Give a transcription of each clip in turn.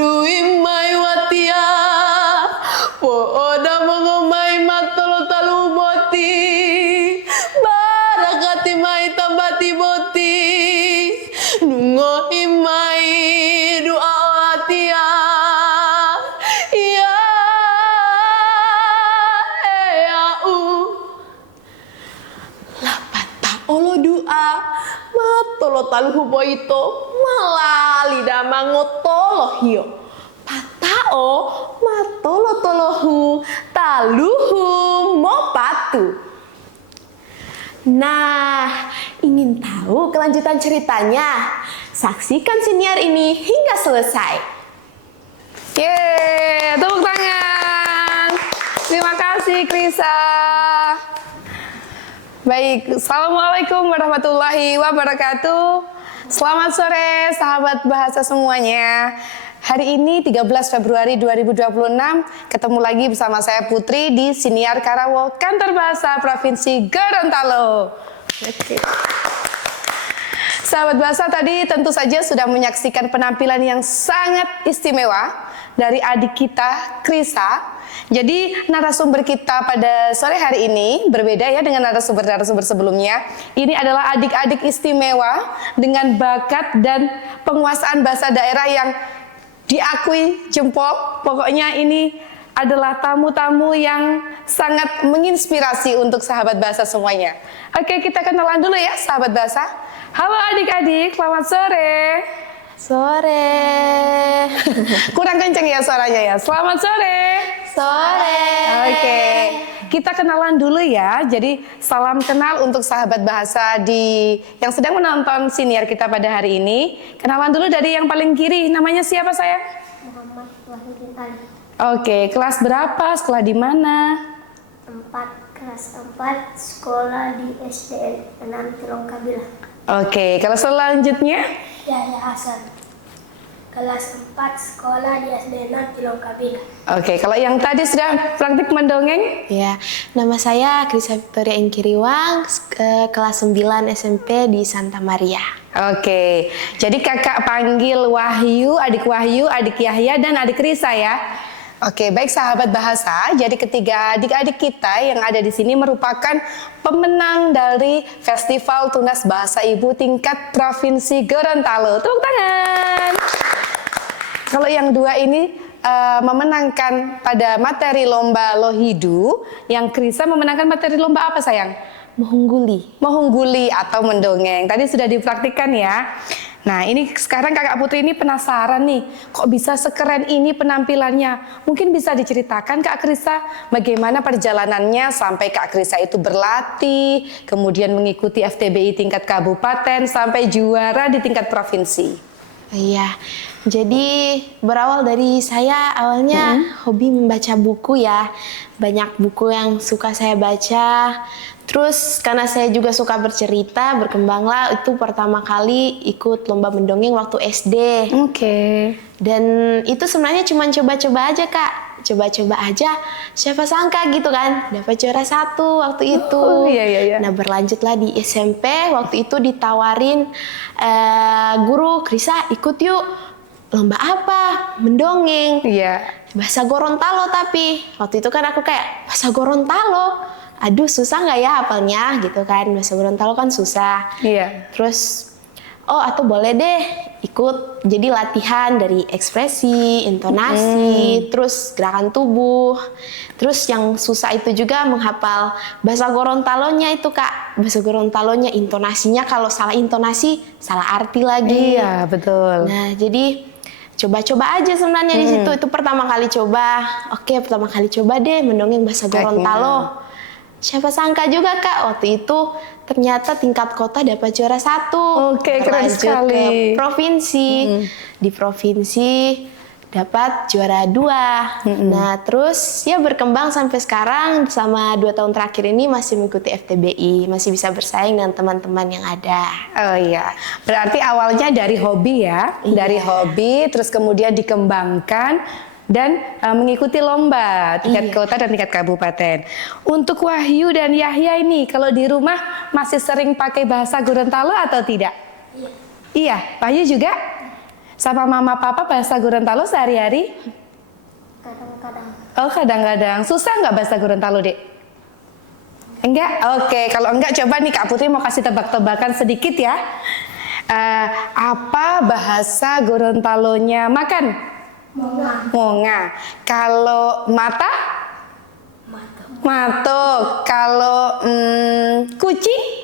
Duimai watia Pooda mengumai matolo talu boti Barakati mai tambati boti Nungo imai doa watia Ya Lapata olo doa Matolo talu huboito Malali damangotolo hio Patao matolo tolohu taluhu mopatu. Nah, ingin tahu kelanjutan ceritanya? Saksikan siniar ini hingga selesai. Yeay, tepuk tangan. Terima kasih Krisa. Baik, Assalamualaikum warahmatullahi wabarakatuh. Selamat sore sahabat bahasa semuanya. Hari ini 13 Februari 2026 ketemu lagi bersama saya Putri di Siniar Karawo Kantor Bahasa Provinsi Gorontalo. Oke. Sahabat bahasa tadi tentu saja sudah menyaksikan penampilan yang sangat istimewa dari adik kita Krisa. Jadi narasumber kita pada sore hari ini berbeda ya dengan narasumber-narasumber sebelumnya. Ini adalah adik-adik istimewa dengan bakat dan penguasaan bahasa daerah yang diakui jempol. Pokoknya ini adalah tamu-tamu yang sangat menginspirasi untuk sahabat bahasa semuanya. Oke, kita kenalan dulu ya sahabat bahasa. Halo adik-adik, selamat sore. Sore. Kurang kenceng ya suaranya ya. Selamat sore. Sore. Oke, kita kenalan dulu ya. Jadi salam kenal untuk sahabat bahasa yang sedang menonton siniar kita pada hari ini. Kenalan dulu dari yang paling kiri. Namanya siapa sayang? Muhammad Wahidin Ali. Oke, kelas berapa? Sekolah di mana? 4, kelas 4, sekolah di SDN 6 Tilong Kabila. Oke, kalau selanjutnya? Yahya Hasan. Kelas 4, sekolah di SDN 6 Tilong Kabila. Oke, kalau yang tadi sudah praktik mendongeng? Ya, nama saya Krisa Victoria Ingkiriwang, kelas 9 SMP di Santa Maria. Oke, jadi kakak panggil Wahyu, adik Yahya, dan adik Krisa ya. Oke, baik sahabat bahasa. Jadi ketiga adik-adik kita yang ada di sini merupakan pemenang dari Festival Tunas Bahasa Ibu tingkat Provinsi Gorontalo. Tepuk tangan. Kalau yang dua ini memenangkan pada materi lomba Lohidu, yang Krisa memenangkan materi lomba apa sayang? Mengungguli atau mendongeng. Tadi sudah dipraktikkan ya. Nah, ini sekarang Kakak Putri ini penasaran nih, kok bisa sekeren ini penampilannya? Mungkin bisa diceritakan Kak Krisa bagaimana perjalanannya sampai Kak Krisa itu berlatih, kemudian mengikuti FTBI tingkat kabupaten sampai juara di tingkat provinsi. Iya, jadi berawal dari saya awalnya hobi membaca buku ya. Banyak buku yang suka saya baca. Terus karena saya juga suka bercerita, berkembanglah itu pertama kali ikut lomba mendongeng waktu SD. Oke. Dan itu sebenarnya cuma coba-coba aja Kak. Coba-coba aja, siapa sangka gitu kan, dapat juara 1 waktu itu. Iya. Nah berlanjutlah di SMP, waktu itu ditawarin guru, Krisa ikut yuk. Lomba apa? Mendongeng. Iya. Bahasa Gorontalo tapi. Waktu itu kan aku kayak, bahasa Gorontalo? Aduh susah nggak ya hafalnya gitu kan, bahasa Gorontalo kan susah. Iya. Terus, oh atau boleh deh ikut jadi latihan dari ekspresi, intonasi, terus gerakan tubuh. Terus yang susah itu juga menghafal bahasa Gorontalonya itu Kak. Bahasa Gorontalonya intonasinya kalau salah intonasi, salah arti lagi. Iya, betul. Nah, jadi coba-coba aja sebenarnya di situ. Itu pertama kali coba. Oke, pertama kali coba deh mendongeng bahasa Gorontalo. Siapa sangka juga Kak, waktu itu ternyata tingkat kota dapat juara 1. Oke, keren sekali. Ke provinsi. Di provinsi dapat juara 2. Nah, terus ya berkembang sampai sekarang sama 2 tahun terakhir ini masih mengikuti FTBI, masih bisa bersaing dengan teman-teman yang ada. Oh iya, berarti awalnya dari hobi ya, dari hobi, terus kemudian dikembangkan dan mengikuti lomba tingkat kota dan tingkat kabupaten. Untuk Wahyu dan Yahya ini, kalau di rumah masih sering pakai bahasa Gorontalo atau tidak? Iya. Iya, Wahyu juga? sama mama papa bahasa Gorontalo sehari-hari? Kadang-kadang. Oh, kadang-kadang. Susah nggak bahasa Gorontalo, Dek? Enggak? Oke, kalau enggak coba nih Kak Putri mau kasih tebak-tebakan sedikit ya. Apa bahasa Gorontalonya makan? Monga. Kalau mata? Mato. Kalau kucing?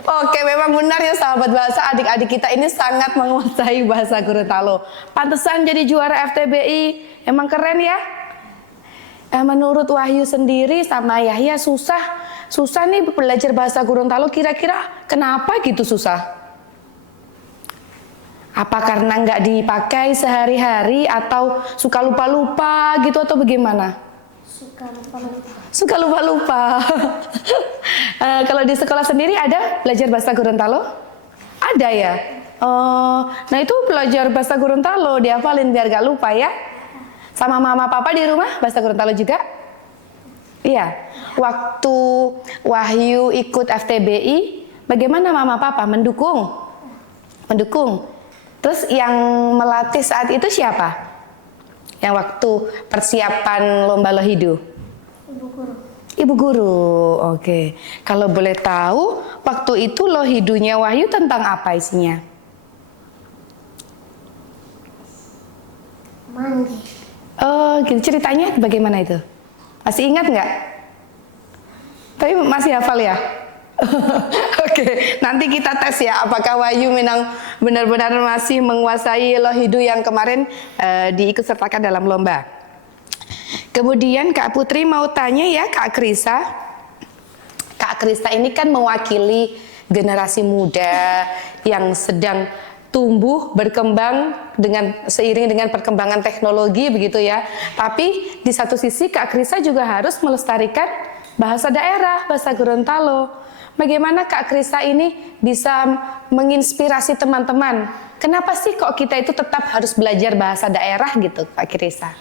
Oke, memang benar ya sahabat bahasa, adik-adik kita ini sangat menguasai bahasa Gorontalo. Pantesan jadi juara FTBI, emang keren ya. Menurut Wahyu sendiri sama Yahya susah nih belajar bahasa Gorontalo, kira-kira kenapa gitu susah? Apa karena nggak dipakai sehari-hari atau suka lupa-lupa gitu atau bagaimana? Suka lupa-lupa. Kalau di sekolah sendiri ada belajar bahasa Gorontalo? Ada ya? Nah itu belajar bahasa Gorontalo, dihafalin biar gak lupa ya. Sama mama papa di rumah bahasa Gorontalo juga? Iya. Waktu Wahyu ikut FTBI, bagaimana mama papa? Mendukung? Mendukung. Terus yang melatih saat itu siapa? Yang waktu persiapan lomba Lohidu? Ibu guru. Ibu guru, oke. Kalau boleh tahu, waktu itu Lohidunya Wahyu tentang apa isinya? Mandi. Oh, gitu. Ceritanya bagaimana itu? Masih ingat nggak? Tapi masih hafal ya? Oke, nanti kita tes ya, apakah Wahyu Minang benar-benar masih menguasai Lohidu yang kemarin diikutsertakan dalam lomba. Kemudian Kak Putri mau tanya ya Kak Krisa. Kak Krisa ini kan mewakili generasi muda yang sedang tumbuh berkembang seiring dengan perkembangan teknologi begitu ya. Tapi di satu sisi Kak Krisa juga harus melestarikan bahasa daerah, bahasa Gorontalo. Bagaimana Kak Krisa ini bisa menginspirasi teman-teman? Kenapa sih kok kita itu tetap harus belajar bahasa daerah gitu Kak Krisa?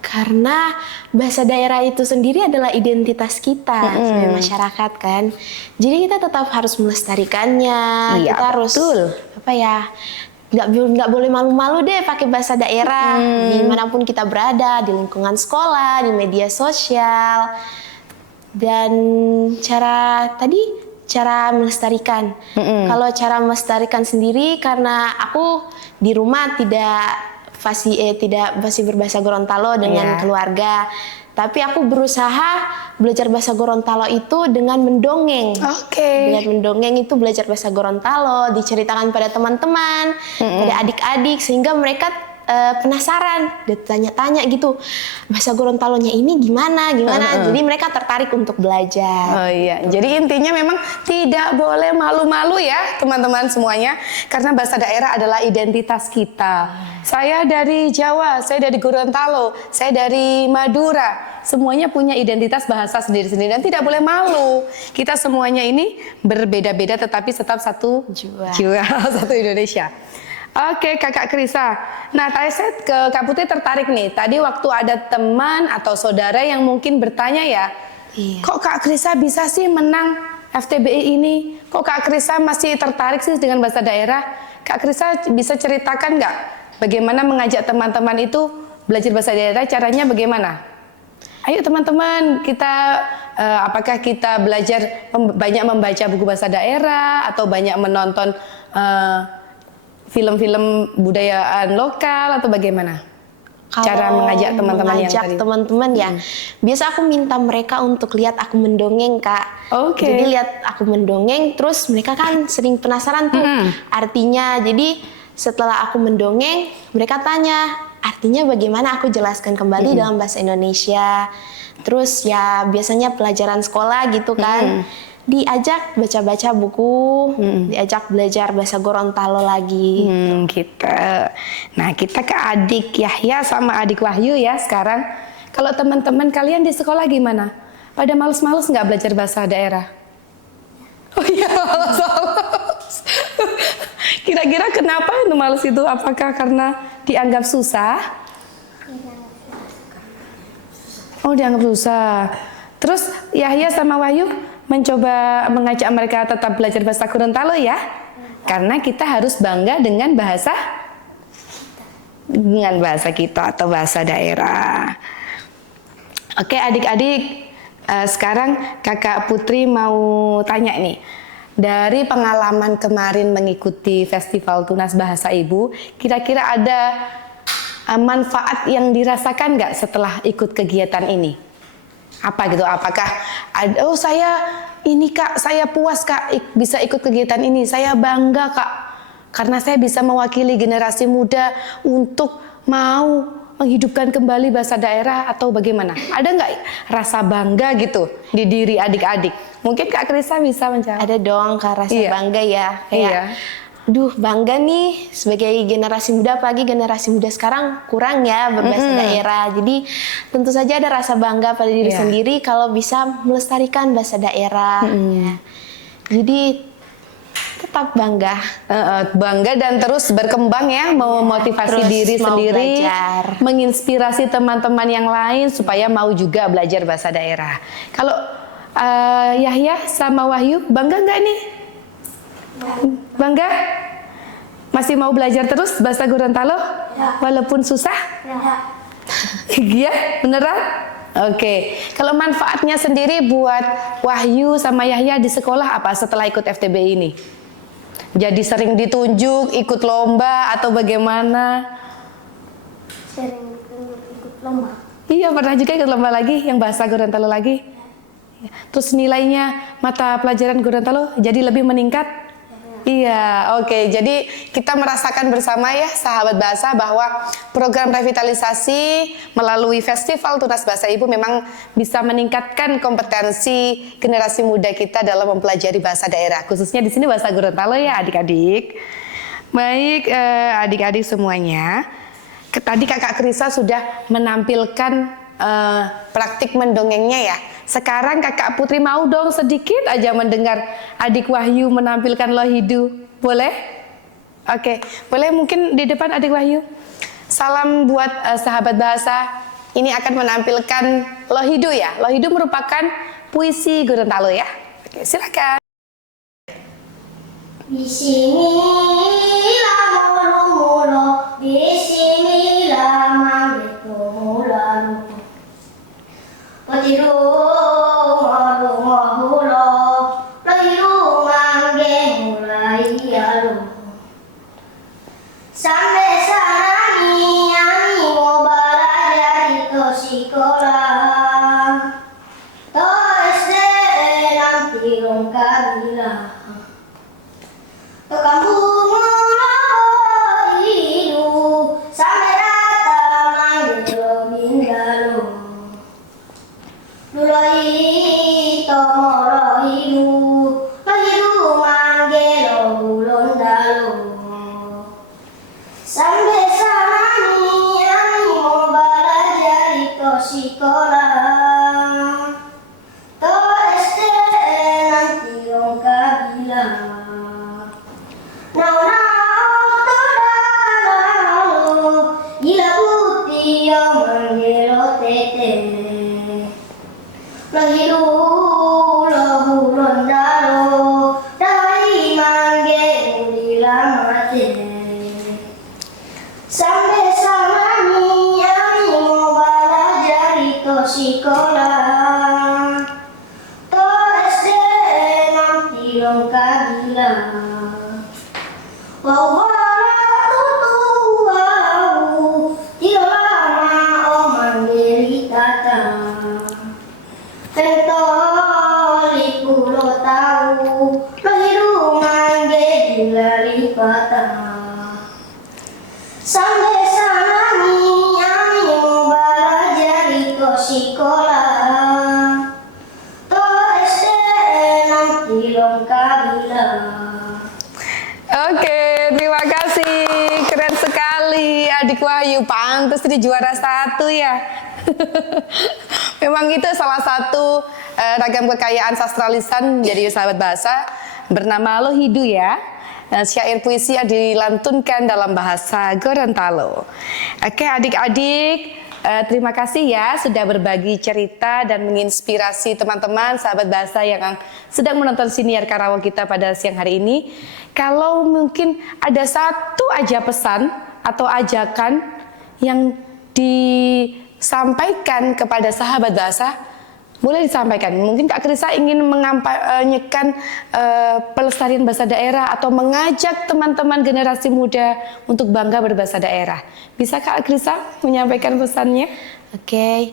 Karena bahasa daerah itu sendiri adalah identitas kita sebagai masyarakat kan. Jadi kita tetap harus melestarikannya. Iya, kita harus betul. apa ya? Nggak boleh malu-malu deh pakai bahasa daerah dimanapun kita berada, di lingkungan sekolah, di media sosial. Dan cara melestarikan. Kalau cara melestarikan sendiri, karena aku di rumah tidak fasih berbahasa Gorontalo dengan keluarga, tapi aku berusaha belajar bahasa Gorontalo itu dengan mendongeng. Oke. Dengan mendongeng itu belajar bahasa Gorontalo, diceritakan pada teman-teman, pada adik-adik, sehingga mereka penasaran, tanya-tanya gitu, bahasa Gorontalonya ini gimana. Jadi mereka tertarik untuk belajar. Oh iya, jadi intinya memang tidak boleh malu-malu ya teman-teman semuanya, karena bahasa daerah adalah identitas kita. Saya dari Jawa, saya dari Gorontalo, saya dari Madura, semuanya punya identitas bahasa sendiri-sendiri dan tidak boleh malu. Kita semuanya ini berbeda-beda tetapi tetap satu jiwa, satu Indonesia. Oke, Kakak Krisa. Nah, saya ke Kak Putri tertarik nih. Tadi waktu ada teman atau saudara yang mungkin bertanya ya, kok Kak Krisa bisa sih menang FTBI ini? Kok Kak Krisa masih tertarik sih dengan bahasa daerah? Kak Krisa bisa ceritakan nggak bagaimana mengajak teman-teman itu belajar bahasa daerah? Caranya bagaimana? Ayo teman-teman, kita apakah kita belajar banyak membaca buku bahasa daerah atau banyak menonton film-film budayaan lokal atau bagaimana? Cara mengajak teman-teman yang tadi? Teman-teman ya, biasa aku minta mereka untuk lihat aku mendongeng Kak. Oke. Jadi lihat aku mendongeng, terus mereka kan sering penasaran tuh artinya. Jadi setelah aku mendongeng, mereka tanya artinya bagaimana, aku jelaskan kembali dalam bahasa Indonesia. Terus ya biasanya pelajaran sekolah gitu kan. Diajak baca-baca buku, diajak belajar bahasa Gorontalo lagi. Gitu. Nah, kita ke adik Yahya sama adik Wahyu ya sekarang. Kalau teman-teman kalian di sekolah gimana? Pada males-males nggak belajar bahasa daerah? Oh iya, males. Kira-kira kenapa itu males itu? Apakah karena dianggap susah? Oh, dianggap susah. Terus Yahya sama Wahyu mencoba mengajak mereka tetap belajar bahasa Gorontalo ya, karena kita harus bangga dengan bahasa dengan bahasa kita atau bahasa daerah. Oke adik-adik, sekarang Kakak Putri mau tanya nih. Dari pengalaman kemarin mengikuti Festival Tunas Bahasa Ibu, kira-kira ada manfaat yang dirasakan nggak setelah ikut kegiatan ini? Apa gitu? Apakah ada, oh saya ini Kak, saya puas Kak bisa ikut kegiatan ini, saya bangga Kak, karena saya bisa mewakili generasi muda untuk mau menghidupkan kembali bahasa daerah atau bagaimana? Ada nggak rasa bangga gitu di diri adik-adik? Mungkin Kak Krisa bisa menjawab. Ada dong Kak, rasa Iya. bangga ya. Kayak, Iya. duh bangga nih sebagai generasi muda, apalagi generasi muda sekarang kurang ya berbahasa daerah. Jadi tentu saja ada rasa bangga pada diri Iya. sendiri kalau bisa melestarikan bahasa daerah. Ya. Jadi tetap bangga. Bangga dan terus berkembang ya, memotivasi terus diri mau sendiri, belajar. menginspirasi teman-teman yang lain supaya mau juga belajar bahasa daerah. Kalau Yahya sama Wahyu bangga nggak nih? Bangga? Masih mau belajar terus bahasa Gorontalo? Ya. Walaupun susah? Ya. Iya, beneran? Oke, kalau manfaatnya sendiri buat Wahyu sama Yahya di sekolah apa setelah ikut FTB ini? Jadi sering ditunjuk, ikut lomba atau bagaimana? Sering ikut lomba. Iya, pernah juga ikut lomba lagi yang bahasa Gorontalo lagi. Terus nilainya mata pelajaran Gorontalo jadi lebih meningkat? Iya, oke. Jadi kita merasakan bersama ya sahabat bahasa bahwa program revitalisasi melalui Festival Tunas Bahasa Ibu memang bisa meningkatkan kompetensi generasi muda kita dalam mempelajari bahasa daerah, khususnya di sini bahasa Gorontalo ya adik-adik. Baik, adik-adik semuanya. Tadi Kakak Krisa sudah menampilkan praktik mendongengnya ya. Sekarang Kakak Putri mau dong sedikit aja mendengar adik Wahyu menampilkan lohidu. Boleh? Oke, boleh mungkin di depan adik Wahyu. Salam buat sahabat bahasa. Ini akan menampilkan lohidu ya. Lohidu merupakan puisi Gorontalo ya. Oke, silakan. Bismillah mulu-mulu, bismillah manggetu-mulalu. Patiru ngodu-ngohulo, lahiru mangge mulai alu. Sampai sana ani mau belajar itu sekolah. To SD nanti rong kabilah. To kampung hidu sampai datang manggil bindalo. Lulai to moro hidu, hidu manggil ulun dalo. Sampai sana nih ani mau belajar itu sekolah. To SD nanti rong kabilah. Now to dalu, gila putih yang manggil tete. Lahiru lohulun dalu, dari manggil dilamate. Sampai sana nih ani mau belajar itu sekolah. To SD nanti rong kabilah. Wow, wow, tidak lama oh manggil tata. Pentoli pulau tahu, lahiru manggil lalipata. Sampai sana nih ani mau belajar itu sekolah. To SD nanti rong kabilah. Oke, terima kasih. Keren sekali adik Wahyu. Pantes jadi juara 1 ya. Memang itu salah satu ragam kekayaan sastra lisan jadi sahabat bahasa bernama Lohidu ya. Syair puisi yang dilantunkan dalam bahasa Gorontalo. Oke adik-adik, terima kasih ya sudah berbagi cerita dan menginspirasi teman-teman sahabat bahasa yang sedang menonton siniar Karawang kita pada siang hari ini. Kalau mungkin ada satu aja pesan atau ajakan yang disampaikan kepada sahabat bahasa? Boleh disampaikan. Mungkin Kak Krisa ingin mengampanyekan pelestarian bahasa daerah atau mengajak teman-teman generasi muda untuk bangga berbahasa daerah. Bisa Kak Krisa menyampaikan pesannya? Oke,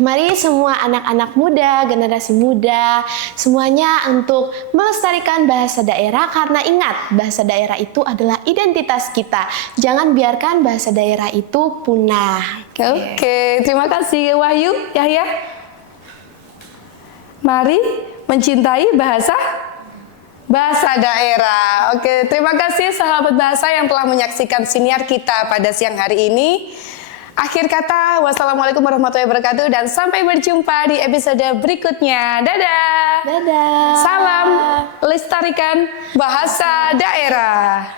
mari semua anak-anak muda, generasi muda, semuanya untuk melestarikan bahasa daerah karena ingat, bahasa daerah itu adalah identitas kita. Jangan biarkan bahasa daerah itu punah. Oke, terima kasih Wahyu, Yahya. Mari mencintai bahasa daerah. Oke, terima kasih sahabat bahasa yang telah menyaksikan siniar kita pada siang hari ini. Akhir kata, wassalamualaikum warahmatullahi wabarakatuh dan sampai berjumpa di episode berikutnya. Dadah. Dadah. Salam lestarikan bahasa daerah.